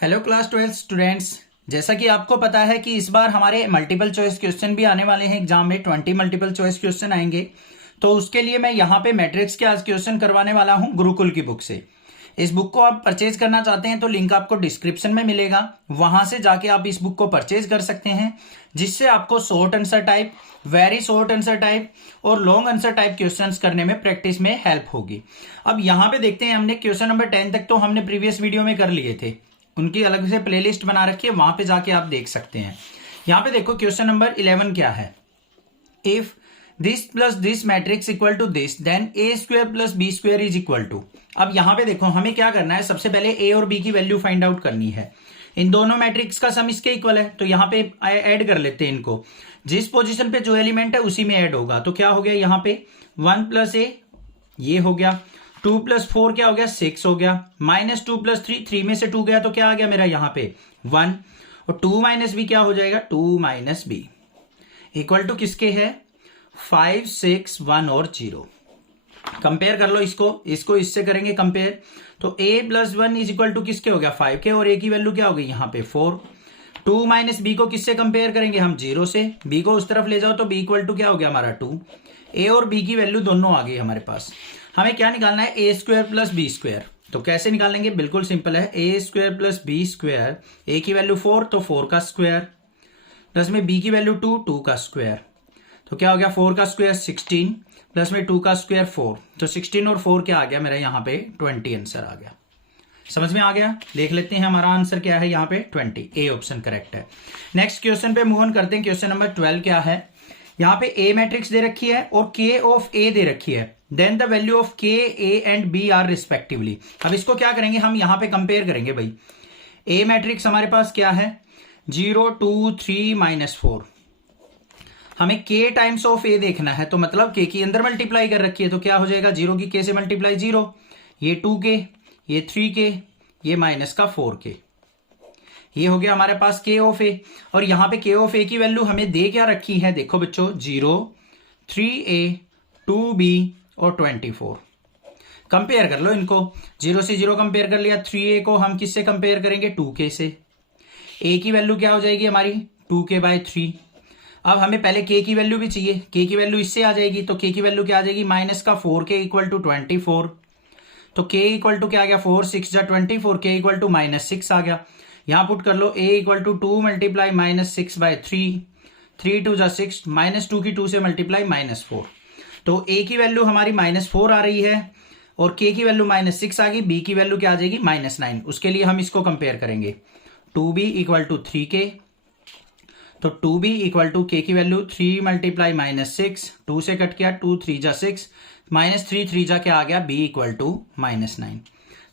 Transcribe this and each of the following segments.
Hello class 12 students. जैसा कि आपको पता है कि इस बार हमारे मल्टीपल चॉइस क्वेश्चन भी आने वाले हैं एग्जाम में। 20 मल्टीपल चॉइस क्वेश्चन आएंगे, तो उसके लिए मैं यहाँ पे मैट्रिक्स के आज क्वेश्चन करवाने वाला हूँ गुरुकुल की बुक से। इस बुक को आप परचेज करना चाहते हैं तो लिंक आपको डिस्क्रिप्शन में मिलेगा, वहां से जाके आप इस बुक को परचेज कर सकते हैं, जिससे आपको short answer type, very short answer type और लॉन्ग आंसर टाइप क्वेश्चंस करने में प्रैक्टिस में हेल्प होगी। अब यहाँ पे देखते हैं, हमने क्वेश्चन नंबर 10 तक तो हमने प्रीवियस वीडियो में कर लिए थे, उनकी अलग से प्लेलिस्ट बना रखी है, वहां पे जाके आप देख सकते हैं। यहां पे देखो क्वेश्चन नंबर 11 क्या है। If this plus this matrix equal to this then A square plus B square is equal to. अब यहां पे देखो हमें क्या करना है, सबसे पहले ए और बी की वैल्यू फाइंड आउट करनी है। इन दोनों मैट्रिक्स का सम इसके इक्वल है, तो यहां पे ऐड कर लेते हैं इनको। जिस पोजीशन पे जो एलिमेंट है उसी में ऐड होगा, तो क्या हो गया यहाँ पे 1 प्लस ए ये हो गया, 2 प्लस 4 क्या हो गया 6 हो गया, माइनस 2 प्लस 3, 3 में से 2 गया तो क्या आ गया मेरा यहाँ पे 1, और 2 माइनस बी क्या हो जाएगा 2 माइनस बी इक्वल टू किसके है 5 6 1 और 0। कंपेयर कर लो इसको इससे करेंगे कंपेयर, तो a plus 1 is equal to किसके हो गया 5 के, और a की वैल्यू क्या हो गई यहाँ पे 4। 2 माइनस बी को किससे कंपेयर करेंगे हम 0 से, b को उस तरफ ले जाओ तो b इक्वल टू क्या हो गया हमारा 2। a और b की वैल्यू दोनों आ गई हमारे पास। हमें क्या निकालना है ए स्क्वायर प्लस बी स्क्वायर, तो कैसे निकालेंगे, बिल्कुल सिंपल है। ए स्क्वायर प्लस बी स्क्वायर, ए की वैल्यू 4 तो 4 का स्क्वायर, प्लस में बी की वैल्यू 2 2 का स्क्वायर, तो क्या हो गया 4 का स्क्वायर 16 प्लस में 2 का स्क्वायर 4, तो 16 और 4 क्या आ गया मेरा यहाँ पे 20 आंसर आ गया। समझ में आ गया। देख लेते हैं हमारा आंसर क्या है यहाँ पे 20, ए ऑप्शन करेक्ट है। नेक्स्ट क्वेश्चन पे मूव ऑन करते हैं। क्वेश्चन नंबर 12 क्या है, यहाँ पे ए मैट्रिक्स दे रखी है और के ऑफ ए दे रखी है, then the value of K A and B are respectively. अब इसको क्या करेंगे हम यहाँ पे कंपेयर करेंगे भाई। ए मैट्रिक्स हमारे पास क्या है 0 2 3 माइनस 4, हमें के टाइम्स ऑफ ए देखना है, तो मतलब के की अंदर मल्टीप्लाई कर रखी है, तो क्या हो जाएगा 0 की के से मल्टीप्लाई 0, ये 2 के, ये 3 के, ये माइनस का 4 के, ये हो गया हमारे पास के ऑफ ए। और यहां पे के ऑफ ए की वैल्यू हमें दे क्या रखी है, देखो बच्चों 0 3a 2b और 24। कंपेयर कर लो इनको, 0 से 0 कंपेयर कर लिया, 3a को हम किससे कंपेयर करेंगे 2k से, a की वैल्यू क्या हो जाएगी हमारी 2k/3। अब हमें पहले k की वैल्यू भी चाहिए, k की वैल्यू इससे आ जाएगी, तो k की वैल्यू क्या आ जाएगी माइनस का 4k इक्वल टू 24, तो k इक्वल टू क्या आ गया 4 6 जा 24, k इक्वल टू -6 आ गया। यहां पुट कर लो a इक्वल टू 2 मल्टीप्लाई -6/3, 3 2 जा 6, -2 की 2 से मल्टीप्लाई -4, तो a की वैल्यू हमारी -4 आ रही है और k की वैल्यू -6 आ गई, b की वैल्यू क्या आ जाएगी -9। उसके लिए हम इसको कंपेयर करेंगे 2b इक्वल टू 3k, तो 2b इक्वल टू k की वैल्यू 3 मल्टीप्लाई -6, 2 से कट किया 2 3 जा 6, -3 3 जा क्या आ गया b इक्वल टू -9।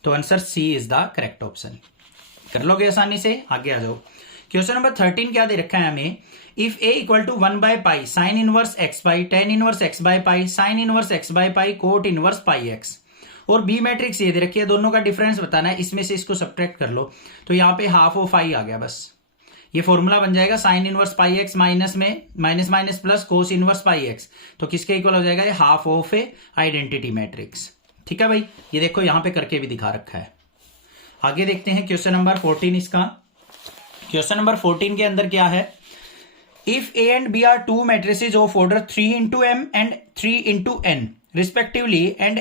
तो answer C is the correct option. कर लोगे आसानी से, आगे आ जाओ। क्वेश्चन नंबर 13 क्या दे रखा है हमें, if a equal to 1/π sine inverse x by tan inverse x/π sine inverse x/π cot inverse πx, और b मैट्रिक्स ये दे रखी है, दोनों का डिफरेंस बताना है, इसमें से इसको सब्ट्रैक्ट कर लो, तो यहाँ पे हाफ ऑफ i आ गया, बस ये फॉर्मूला बन जाएगा साइन इनवर्स πx माइनस में minus minus plus cos inverse πx, तो किसके इक्वल हो जाएगा ये half of A identity matrix. ठीक है भाई, ये देखो यहाँ पे करके भी दिखा रखा है। आगे देखते हैं क्वेश्चन नंबर 14 इसका। क्वेश्चन नंबर 14 के अंदर क्या है, if A and B are two matrices of order 3 into m and 3 into n respectively and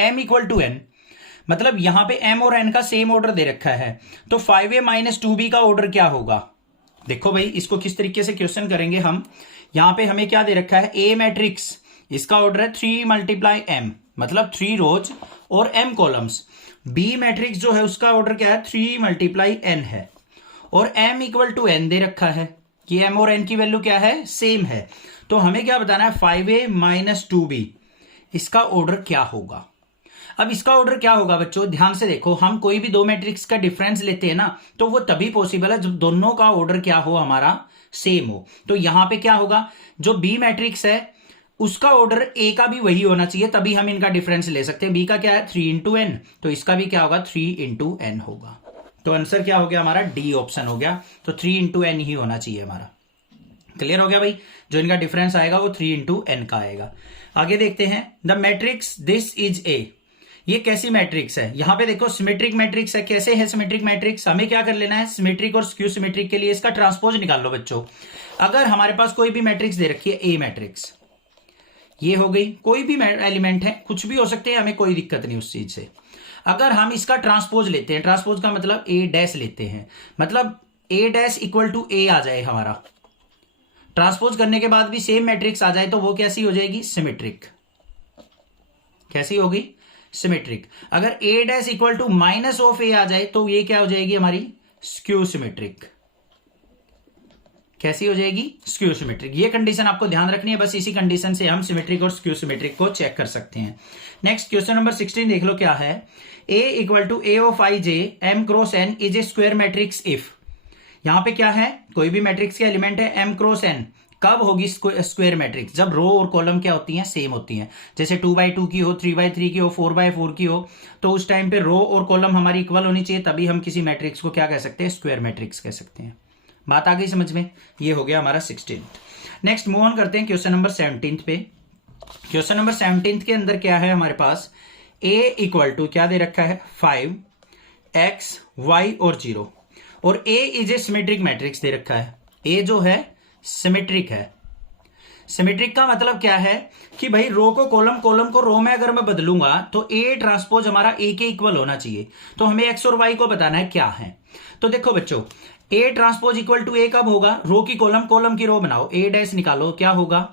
m equal to n, मतलब यहां पे m और n का सेम ऑर्डर दे रखा है, तो 5a माइनस 2b का ऑर्डर क्या होगा। देखो भाई इसको किस तरीके से क्वेश्चन करेंगे हम। यहां पे हमें क्या दे रखा है, a मैट्रिक्स इसका ऑर्डर है 3 मल्टीप्लाई m, मतलब 3 रोज और m कॉलम्स। b मैट्रिक्स जो है उसका ऑर्डर क्या है 3 मल्टीप्लाई n है, और m इक्वल टू n दे रखा है कि m और n की वैल्यू क्या है सेम है, तो हमें क्या बताना है 5a माइनस 2b इसका ऑर्डर क्या होगा। अब इसका ऑर्डर क्या होगा बच्चों, ध्यान से देखो, हम कोई भी दो मैट्रिक्स का डिफरेंस लेते हैं ना, तो वो तभी पॉसिबल है जब दोनों का ऑर्डर क्या हो हमारा सेम हो। तो यहां पे क्या होगा, जो बी मैट्रिक्स है उसका ऑर्डर ए का भी वही होना चाहिए, तभी हम इनका डिफरेंस ले सकते हैं। बी का क्या है 3 into n, तो इसका भी क्या होगा 3 into n होगा। तो आंसर क्या हो गया हमारा डी ऑप्शन हो गया, तो 3 into n ही होना चाहिए हमारा। क्लियर हो गया भाई, जो इनका डिफरेंस आएगा वो 3 into n का आएगा। आगे देखते हैं, the matrix this is a, ये कैसी मैट्रिक्स है, यहां पे देखो सिमेट्रिक मैट्रिक्स है। कैसे है सिमेट्रिक मैट्रिक्स, हमें क्या कर लेना है, सिमेट्रिक और स्क्यू सिमेट्रिक के लिए इसका ट्रांसपोज निकाल लो बच्चों। अगर हमारे पास कोई भी मैट्रिक्स दे रखी है, ए मैट्रिक्स, ये हो गई, कोई भी एलिमेंट है, कुछ भी हो सकते हैं, हमें कोई दिक्कत नहीं उस चीज से। अगर हम इसका ट्रांसपोज लेते हैं, ट्रांसपोज का मतलब ए डैश लेते हैं, मतलब ए डैश इक्वल टू ए आ जाए हमारा, ट्रांसपोज करने के बाद भी सेम मैट्रिक्स आ जाए तो वो कैसी हो जाएगी, सिमेट्रिक। कैसी होगी, सिमेट्रिक। अगर A dash equal to minus of A आ जाए तो ये क्या हो जाएगी हमारी, स्क्यू सिमेट्रिक। कैसी हो जाएगी, स्क्यू सिमेट्रिक। ये कंडीशन आपको ध्यान रखनी है, बस इसी कंडीशन से हम सिमेट्रिक और स्क्यू सिमेट्रिक को चेक कर सकते हैं। नेक्स्ट क्वेश्चन नंबर 16 देख लो क्या है। A equal to a of i j m cross n is a square matrix if. यहां पे क्या है, कोई भी मैट्रिक्स के एलिमेंट है एम क्रॉस एन, कब होगी स्क्वायर मैट्रिक्स, जब रो और कॉलम क्या होती हैं, सेम होती हैं। जैसे 2x2 की हो, 3x3 की हो, 4x4 की हो, तो उस टाइम पे रो और कॉलम हमारी इक्वल होनी चाहिए, तभी हम किसी मैट्रिक्स को क्या कह सकते हैं, स्क्वायर मैट्रिक्स कह सकते हैं। बात आ गई समझ में, ये हो गया हमारा 16। नेक्स्ट मूव ऑन करते हैं क्वेश्चन नंबर 17 पे। क्वेश्चन नंबर 17 के अंदर क्या है हमारे पास, a इक्वल टू क्या दे रखा है, 5x y और 0, और a is a symmetric matrix दे रखा है। a जो है सिमेट्रिक है। सिमेट्रिक का मतलब क्या है कि भाई रो को कॉलम, कॉलम को रो में अगर मैं बदलूंगा तो a ट्रांसपोज हमारा a के इक्वल होना चाहिए। तो हमें x और y को बताना है क्या है। तो देखो बच्चों, a transpose equal to a कब होगा, रो की कॉलम, कॉलम की रो बनाओ, a डैश निकालो, क्या होगा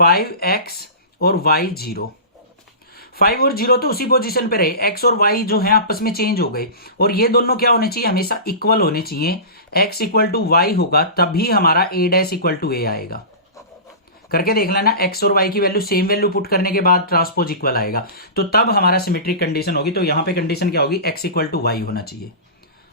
5x और y 0। 5 और 0 तो उसी पोजीशन पे रहे, x और y जो है आपस में चेंज हो गए, और ये दोनों क्या होने चाहिए, हमेशा इक्वल होने चाहिए। x इक्वल टू वाई होगा तभी हमारा a dash equal to a आएगा। करके देख लेना, x और y की वैल्यू सेम वैल्यू पुट करने के बाद ट्रांसपोज इक्वल आएगा, तो तब हमारा सिमेट्रिक कंडीशन होगी। तो यहां पे कंडीशन क्या होगी, x इक्वल टू वाई होना चाहिए।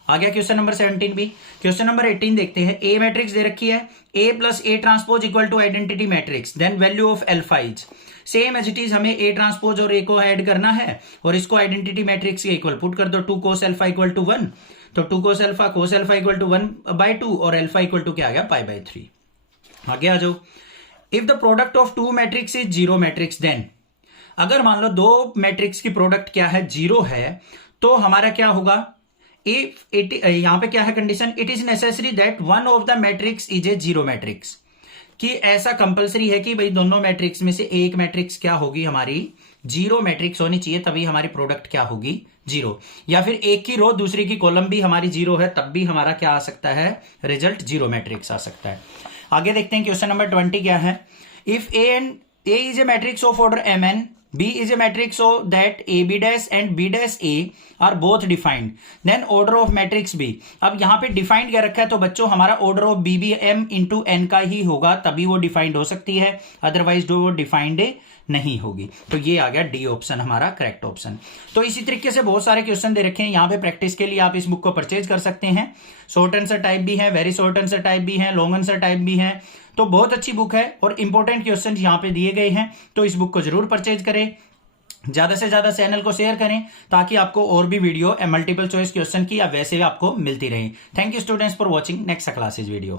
आ गया क्वेश्चन नंबर 17 भी। क्वेश्चन नंबर 18 देखते हैं। ए मैट्रिक्स दे रखी है, a plus A transpose equal to identity matrix, then value of alpha is same as it is. हमें ए ट्रांसपोज और ए को ऐड करना है और इसको आइडेंटिटी मैट्रिक्स के इक्वल पुट कर दो। 2 cos अल्फा इक्वल टू 1, तो 2 cos अल्फा इक्वल टू 1/2 और अल्फा इक्वल टू क्या आ गया, π/3। आगे आ जाओ। If the product of two matrix is zero matrix, then अगर मान लो दो मैट्रिक्स की प्रोडक्ट क्या है, जीरो है, तो हमारा क्या होगा, इफ इट, यहां पे क्या है condition, it is necessary that one of the matrix is a zero matrix, कि ऐसा कंपलसरी है कि भाई दोनों मैट्रिक्स में से एक मैट्रिक्स क्या होगी, हमारी जीरो मैट्रिक्स होनी चाहिए, तभी हमारी प्रोडक्ट क्या होगी, जीरो। या फिर एक की रो दूसरी की कॉलम भी हमारी जीरो है, तब भी हमारा क्या आ सकता है, रिजल्ट जीरो मैट्रिक्स आ सकता है। आगे देखते हैं क्वेश्चन नंबर 20 क्या है। If A is a matrix of order mn, B is a matrix so that AB dash and B dash A are both defined, then order of matrix B। अब यहां पे डिफाइंड क्या रखा है, तो बच्चों हमारा ऑर्डर ऑफ B भी M इंटू N का ही होगा, तभी वो डिफाइंड हो सकती है, अदरवाइज वो डिफाइंड नहीं होगी। तो ये आ गया डी ऑप्शन हमारा करेक्ट ऑप्शन। तो इसी तरीके से बहुत सारे क्वेश्चन दे रखे हैं यहाँ पे प्रैक्टिस के लिए, आप इस बुक को परचेज कर सकते हैं। शॉर्ट आंसर टाइप भी है, वेरी शॉर्ट आंसर टाइप भी है, लॉन्ग आंसर टाइप भी है, तो बहुत अच्छी बुक है और इंपॉर्टेंट क्वेश्चन यहाँ पे दिए गए हैं। तो इस बुक को जरूर परचेज करें, ज्यादा से ज्यादा चैनल को शेयर करें, ताकि आपको और भी वीडियो मल्टीपल चॉइस क्वेश्चन की या वैसे आपको मिलती रहे। Thank you students for watching next classes video.